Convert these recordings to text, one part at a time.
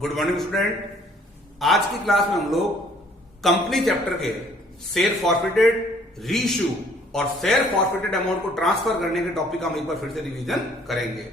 Good morning student. आज की class में हम लोग कंपनी चैप्टर के शेयर फॉरफिटेड, रीइश्यू और शेयर फॉरफिटेड अमाउंट को ट्रांसफर करने के टॉपिक का हम एक बार फिर से रिवीजन करेंगे।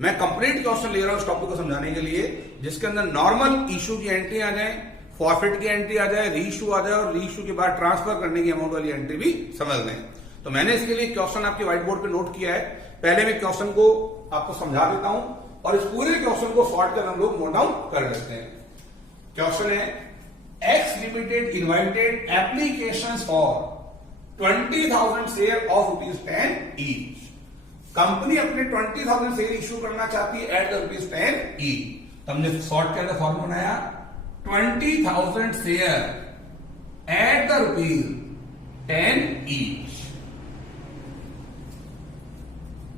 मैं कंप्लीट क्वेश्चन ले रहा हूं इस टॉपिक को समझाने के लिए, जिसके अंदर नॉर्मल इश्यू की एंट्री आ जाए, फॉरफिट की एंट्री आ जाए, रीइश्यू आ जाए और रीइश्यू के बाद ट्रांसफर करने की अमाउंट वाली एंट्री भी समझ लें। तो मैंने इसके लिए क्वेश्चन आपके व्हाइट बोर्ड पे नोट किया है। पहले मैं क्वेश्चन को आपको समझा देता हूं और इस पूरे क्वेश्चन को शॉर्ट कर हम लोग नोट डाउन कर लेते हैं। क्वेश्चन है, x limited invited applications for 20,000 share of ₹10 each. Company अपने 20,000 शेयर इश्यू करना चाहती है एट ₹10 ईच। तो हमने शॉर्ट के अंदर फॉर्मूला बनाया 20,000 share at ₹10 each.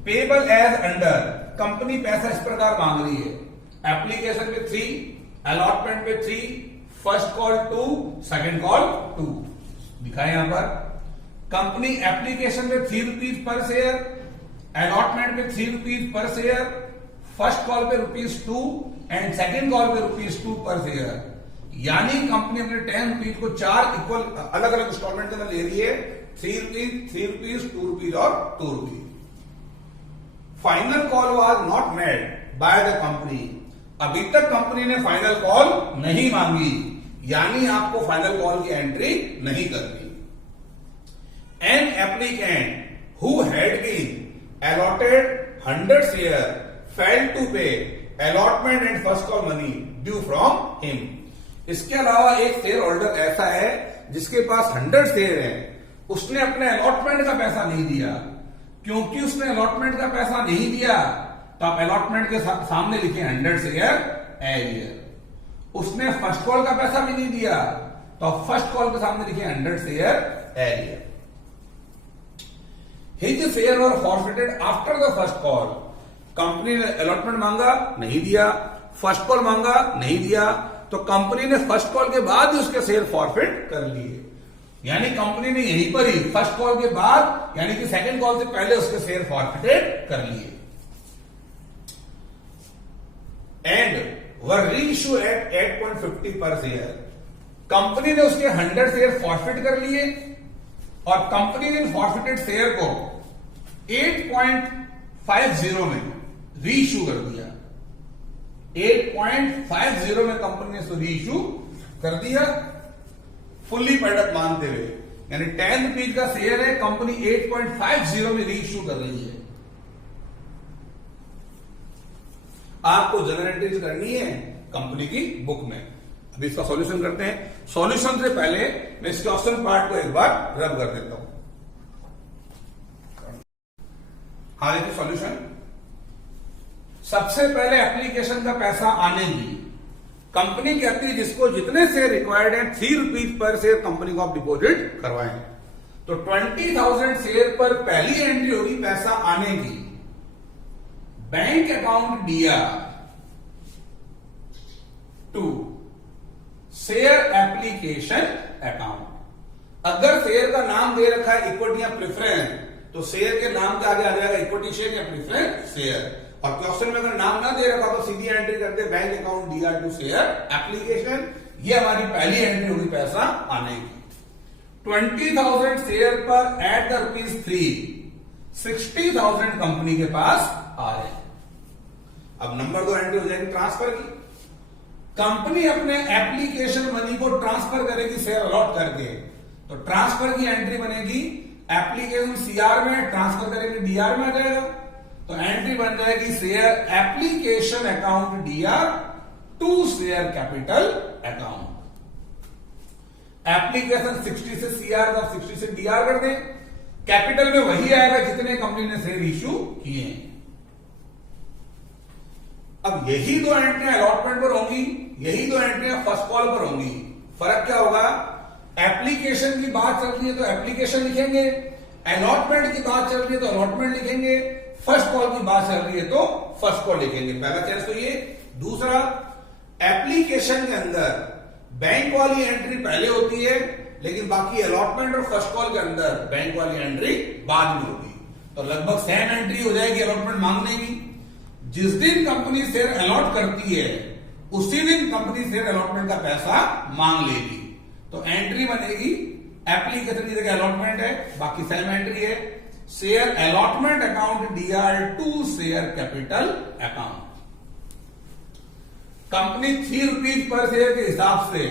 Payable as under, company पैसा इस प्रकार मांग रही है। एप्लीकेशन पे 3, अलॉटमेंट पे 3, फर्स्ट कॉल 2, सेकंड कॉल 2 दिखाए यहां पर। कंपनी एप्लीकेशन पे ₹3 पर शेयर, अलॉटमेंट पे ₹3 पर शेयर, फर्स्ट कॉल पे ₹2 एंड सेकंड कॉल पे ₹2 पर शेयर। यानी कंपनी अपने ₹10 को 4 इक्वल अलग अलग इंस्टॉलमेंट के अंदर ले रही है। ₹3, ₹3, ₹2 और ₹2। Final call was not made by the company. अभी तक कंपनी ने फाइनल कॉल नहीं मांगी, यानी आपको फाइनल कॉल की एंट्री नहीं करनी। An applicant who had been allotted 100 share fail to pay allotment and first call money due from him. इसके अलावा एक शेयर होल्डर ऐसा है जिसके पास 100 शेयर है, उसने अपने अलॉटमेंट का पैसा नहीं दिया। क्योंकि उसने अलॉटमेंट का पैसा नहीं दिया तो आप अलॉटमेंट के सामने लिखे 100 शेयर एरियर। उसने फर्स्ट कॉल का पैसा भी नहीं दिया तो आप फर्स्ट कॉल के सामने लिखे 100 share arrear. His share were forfeited after the first call. Company ने अलॉटमेंट मांगा, नहीं दिया, फर्स्ट कॉल मांगा, नहीं दिया, तो कंपनी ने फर्स्ट कॉल के बाद ही उसके शेयर फॉरफिट कर लिए। यानी कंपनी ने यहीं पर ही फर्स्ट कॉल के बाद, यानी कि सेकंड कॉल से पहले उसके शेयर फॉरफिटेड कर लिए। एंड वर रीइश्यू एट 8.50 पर शेयर। कंपनी ने उसके 100 शेयर फॉरफिट कर लिए और कंपनी ने फॉरफिटेड शेयर को 8.50 में रीइश्यू कर दिया। 8.50 में कंपनी ने इसको रीइश्यू कर दिया फुल्ली पेड अप मानते हुए। यानी ₹10 का शेयर है, कंपनी 8.50 में रीइश्यू कर रही है। आपको जनरल एंट्रीज करनी है कंपनी की बुक में। अभी इसका सॉल्यूशन करते हैं। सॉल्यूशन से पहले मैं इस क्वेश्चन पार्ट को एक बार रब कर देता हूं। हाँ देखिए सॉल्यूशन। सबसे पहले एप्लीकेशन का पैसा आने की कंपनी कहती है जिसको जितने शेयर रिक्वायर्ड है ₹3 पर शेयर कंपनी को आप डिपॉजिट करवाएं। तो 20,000 शेयर पर पहली एंट्री होगी पैसा आने की। बैंक अकाउंट दिया टू शेयर एप्लीकेशन अकाउंट। अगर शेयर का नाम दे रखा है इक्विटी या प्रेफरेंस, तो शेयर के नाम के आगे आ जाएगा इक्विटी शेयर या प्रेफरेंस शेयर। और क्वेश्चन में अगर नाम ना दे रखा तो सीधी एंट्री करते बैंक अकाउंट दिया टू शेयर एप्लीकेशन। ये हमारी पहली एंट्री होगी पैसा आने की। 20,000 शेयर पर एट द ₹3, 60,000 कंपनी के पास आ रहे हैं। अब नंबर 2 एंट्री हो जाएगी ट्रांसफर की। कंपनी अपने एप्लीकेशन मनी को ट्रांसफर करेगी शेयर अलॉट करके, तो ट्रांसफर की एंट्री बनेगी एप्लीकेशन सीआर में, ट्रांसफर करेगी डीआर में आ जाएगा। तो एंट्री बन जाएगी share application account DR to share capital account. Application 60 से सीआर का 60 से डीआर कर दें, कैपिटल में वही आएगा जितने कंपनी ने शेयर इश्यू किए हैं। अब यही 2 एंट्रियां अलॉटमेंट पर होंगी, यही 2 एंट्रियां फर्स्ट कॉल पर होंगी। फर्क क्या होगा? एप्लीकेशन की बात चल रही है तो एप्लीकेशन लिखेंगे, अलॉटमेंट की बात चल रही है तो अलॉटमेंट लिखेंगे, फर्स्ट कॉल की बात चल रही है तो फर्स्ट कॉल लिखेंगे। पहला चेंज तो ये। दूसरा, एप्लीकेशन के अंदर बैंक वाली एंट्री पहले होती है, लेकिन बाकी अलॉटमेंट और फर्स्ट कॉल के अंदर बैंक वाली एंट्री बाद में होगी। तो लगभग सेम एंट्री हो जाएगी अलॉटमेंट मांगने की। जिस दिन कंपनी शेयर अलॉट करती है उसी दिन कंपनी शेयर अलॉटमेंट का पैसा मांग लेगी। तो एंट्री बनेगी, एप्लीकेशन की जगह अलॉटमेंट है, बाकी सेम एंट्री है, share allotment account DR to share capital account. Company 3 rupees पर शेयर के हिसाब से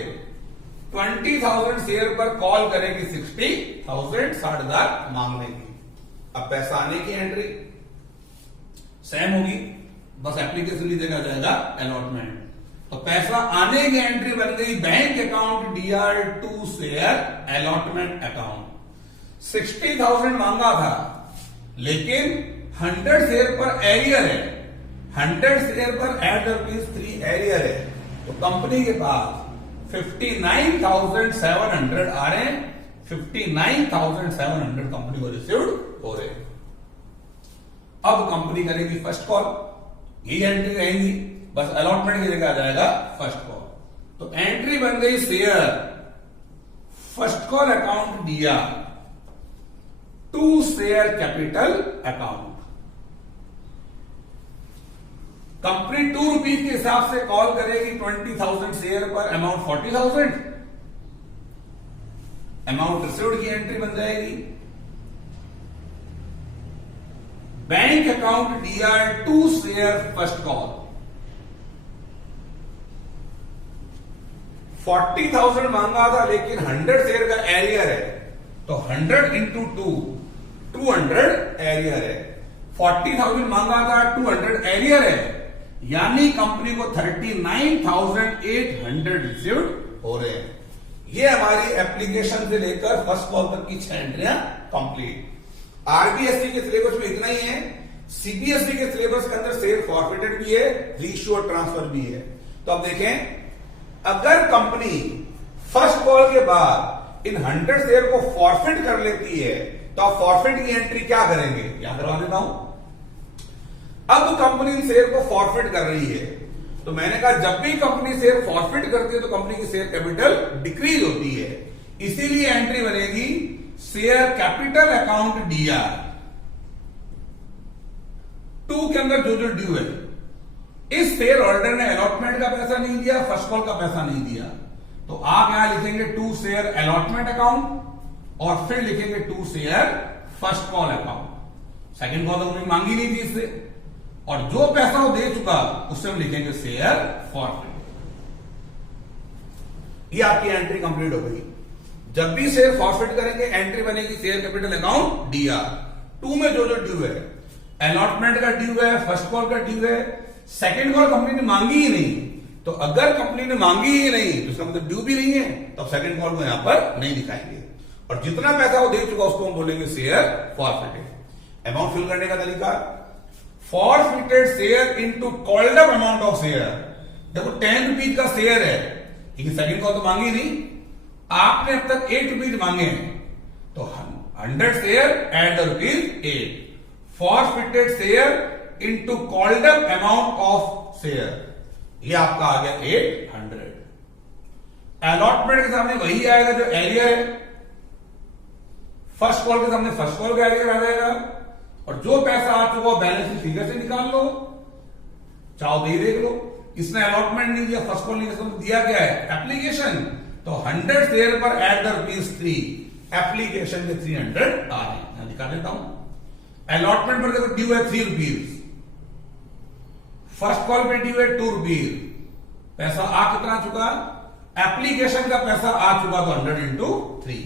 20,000 शेयर पर कॉल करेगी, 60,000 60,000 मांगने की। अब पैसा आने की एंट्री सेम होगी, बस एप्लीकेशन की जगह जाएगा अलॉटमेंट। तो पैसा आने की एंट्री बन गई bank account DR to share allotment account. 60,000 मांगा था, लेकिन 100 शेयर पर एरियर है, 100 शेयर पर एट ₹3 एरियर है। तो कंपनी के पास 59,700 आ रहे हैं, 59,700 कंपनी को रिसीव्ड हो रहे हैं। अब कंपनी करेगी फर्स्ट कॉल, यही एंट्री रहेगी, बस अलॉटमेंट की जगह आ जाएगा फर्स्ट कॉल। तो एंट्री बन गई शेयर फर्स्ट कॉल अकाउंट दिया to share capital account. Company 2 rupees के हिसाब से कॉल करेगी 20,000 शेयर पर, अमाउंट 40,000, अमाउंट रिसीव्ड की एंट्री बन जाएगी। Bank account DR to share first call, 40,000 मांगा था, लेकिन 100 शेयर का एरियर है, तो 100 इंटू 200 एरियर है। 40,000 मांगा था, 200 एरियर है, यानी कंपनी को 39,800 रिसीव्ड हो रहे हैं। ये हमारी एप्लीकेशन से लेकर फर्स्ट कॉल तक की 6 एंट्रियां कंप्लीट। आरबीएससी के सिलेबस में इतना ही है। सीबीएसई के सिलेबस के अंदर शेयर फॉरफिटेड भी है, रीइश्यू और ट्रांसफर भी है। तो अब देखें, अगर कंपनी फर्स्ट कॉल के बाद इन 100 शेयर को फॉरफिट कर लेती है, तो आप फॉरफिट की एंट्री क्या करेंगे, याद करवा देता हूं। अब कंपनी इन शेयर को फॉरफिट कर रही है, तो मैंने कहा जब भी कंपनी शेयर फॉरफिट करती है तो कंपनी की शेयर कैपिटल डिक्रीज होती है, इसीलिए एंट्री बनेगी शेयर कैपिटल अकाउंट डीआर 2 के अंदर जो ड्यू है। इस शेयर होल्डर ने अलॉटमेंट का पैसा नहीं दिया, फर्स्ट कॉल का पैसा नहीं दिया, तो आप यहां लिखेंगे 2 शेयर अलॉटमेंट अकाउंट और फिर लिखेंगे 2 share first call account. Second call तो उन्होंने मांगी नहीं थी इससे, और जो पैसा वो दे चुका उससे हम लिखेंगे शेयर फॉरफिट। ये आपकी एंट्री कंप्लीट हो गई। जब भी शेयर फॉरफिट करेंगे एंट्री बनेगी शेयर कैपिटल अकाउंट डीआर 2 में जो ड्यू है, अलॉटमेंट का ड्यू है, फर्स्ट कॉल का ड्यू है, सेकंड कॉल कंपनी ने मांगी ही नहीं। तो अगर कंपनी ने मांगी ही नहीं तो इसका मतलब ड्यू भी नहीं है, तो सेकंड कॉल को यहां पर नहीं दिखाएंगे, और जितना पैसा वो दे चुका उसको हम बोलेंगे शेयर फॉरफिटेड। अमाउंट फिल करने का तरीका, forfeited share into called up amount of share. देखो 10 रुपीज का शेयर है, लेकिन सेकंड कॉल तो मांगी नहीं, आपने अब तक 8 रुपीज मांगे हैं, तो 100 share eight ₹8। Forfeited share into called up amount of share, ये आपका आ गया 800। अलॉटमेंट के सामने वही आएगा जो एरियर है, फर्स्ट कॉल के सामने फर्स्ट कॉल का एरियर आ जाएगा, और जो पैसा आ चुका बैलेंस शीट फिगर से निकाल लो, चाहो तो देख लो। इसने अलॉटमेंट नहीं दिया, फर्स्ट कॉल नहीं दिया, तो दिया क्या है एप्लीकेशन, तो 100 शेयर पर एट ₹3 एप्लीकेशन के 300 आ रहे हैं, दिखा देता हूं। अलॉटमेंट पर देखो ड्यू है 3 रुपीज, फर्स्ट कॉल पे ड्यू है 2 रुपीज, पैसा आ कितना चुका, एप्लीकेशन का पैसा आ चुका तो 100 इंटू 3।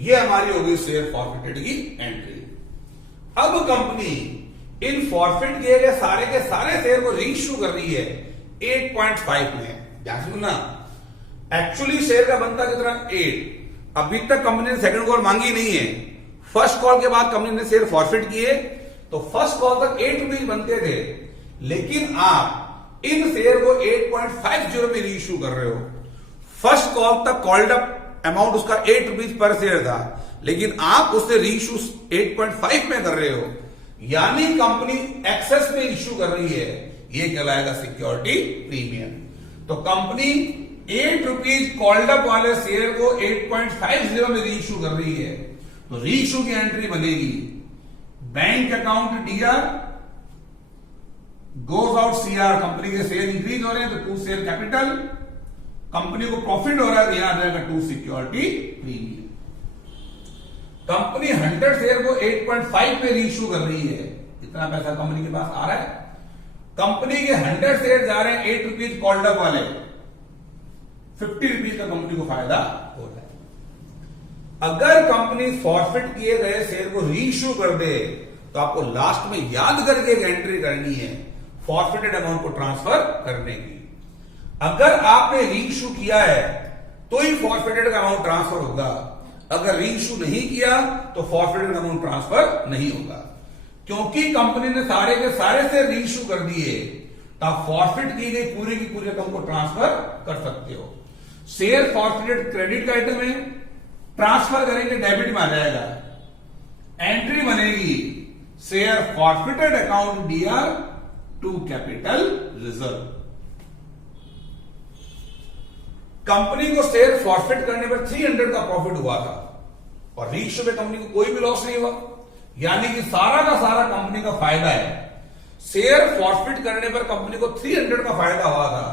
ये हमारी होगी शेयर फॉरफिटेड की एंट्री। अब कंपनी इन फॉरफिट किए गए सारे के सारे शेयर को रीइश्यू कर रही है 8.5 में। ध्यान से सुनना, एक्चुअली शेयर का बनता कितना 8। अभी तक कंपनी ने सेकंड कॉल मांगी नहीं है, फर्स्ट कॉल के बाद कंपनी ने शेयर फॉरफिट किए, तो फर्स्ट कॉल तक 8 रुपीज बनते थे, लेकिन आप इन शेयर को 8.50 में रीइश्यू कर रहे हो। फर्स्ट कॉल तक कॉल्ड अप अमाउंट उसका 8 रुपीज पर शेयर था, लेकिन आप उससे रीइश्यू 8.5 में कर रहे हो, यानी कंपनी एक्सेस में इश्यू कर रही है, ये कहलाएगा सिक्योरिटी प्रीमियम। तो कंपनी 8 रुपीज कॉल्ड अप वाले शेयर को 8.50 में रीइश्यू कर रही है, तो रीइश्यू की एंट्री बनेगी bank account DR goes out CR, company के शेयर इंक्रीज हो रहे हैं तो टू शेयर कैपिटल, कंपनी को प्रॉफिट हो रहा है तो यहां आ जाएगा to security premium. Company 100 share को 8.5 पे रीइश्यू कर रही है, इतना पैसा कंपनी के पास आ रहा है। कंपनी के 100 शेयर जा रहे हैं 8 रुपीज कॉल्ड अप वाले, 50 रुपीज का कंपनी को फायदा हो रहा है। अगर कंपनी फॉरफिट किए गए शेयर को रीइश्यू कर दे तो आपको लास्ट में याद करके एक एंट्री करनी है फॉरफिटेड अमाउंट को ट्रांसफर करने की। अगर आपने रीइश्यू किया है तो ही फॉरफिटेड का अमाउंट ट्रांसफर होगा, अगर रीइश्यू नहीं किया तो फॉरफिटेड अमाउंट ट्रांसफर नहीं होगा। क्योंकि कंपनी ने सारे के सारे शेयर रीइश्यू कर दिए तो आप फॉरफिट की गई पूरी की पूरी रकम को ट्रांसफर कर सकते हो। शेयर फॉरफिटेड क्रेडिट का आइटम है, ट्रांसफर करेंगे डेबिट में आ जाएगा, एंट्री बनेगी share forfeited account DR to capital reserve. Company को शेयर फॉरफिट करने पर 300 का प्रॉफिट हुआ था और रीइश्यू में कंपनी को कोई भी लॉस नहीं हुआ, यानी कि सारा का सारा कंपनी का फायदा है। शेयर फॉरफिट करने पर कंपनी को 300 का फायदा हुआ था,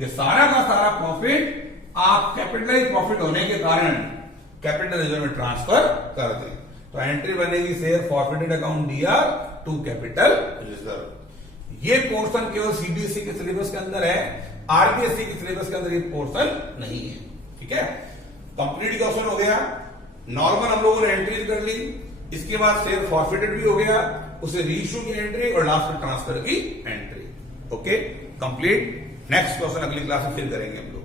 ये सारा का सारा प्रॉफिट आप कैपिटलाइज प्रॉफिट होने के कारण कैपिटल रिजर्व में ट्रांसफर कर दें तो एंट्री बनेगी share forfeited account DR to capital reserve. ये पोर्शन केवल सीबीएसई के सिलेबस के अंदर है, आरबीएसई के सिलेबस के अंदर ये पोर्शन नहीं है। ठीक है, कंप्लीट क्वेश्चन हो गया। नॉर्मल हम लोगों ने एंट्री कर ली, इसके बाद शेयर फॉरफिटेड भी हो गया, उसे रीइश्यू की एंट्री और लास्ट में ट्रांसफर की entry. Okay, complete. Next question अगली क्लास में फिर करेंगे हम लोग।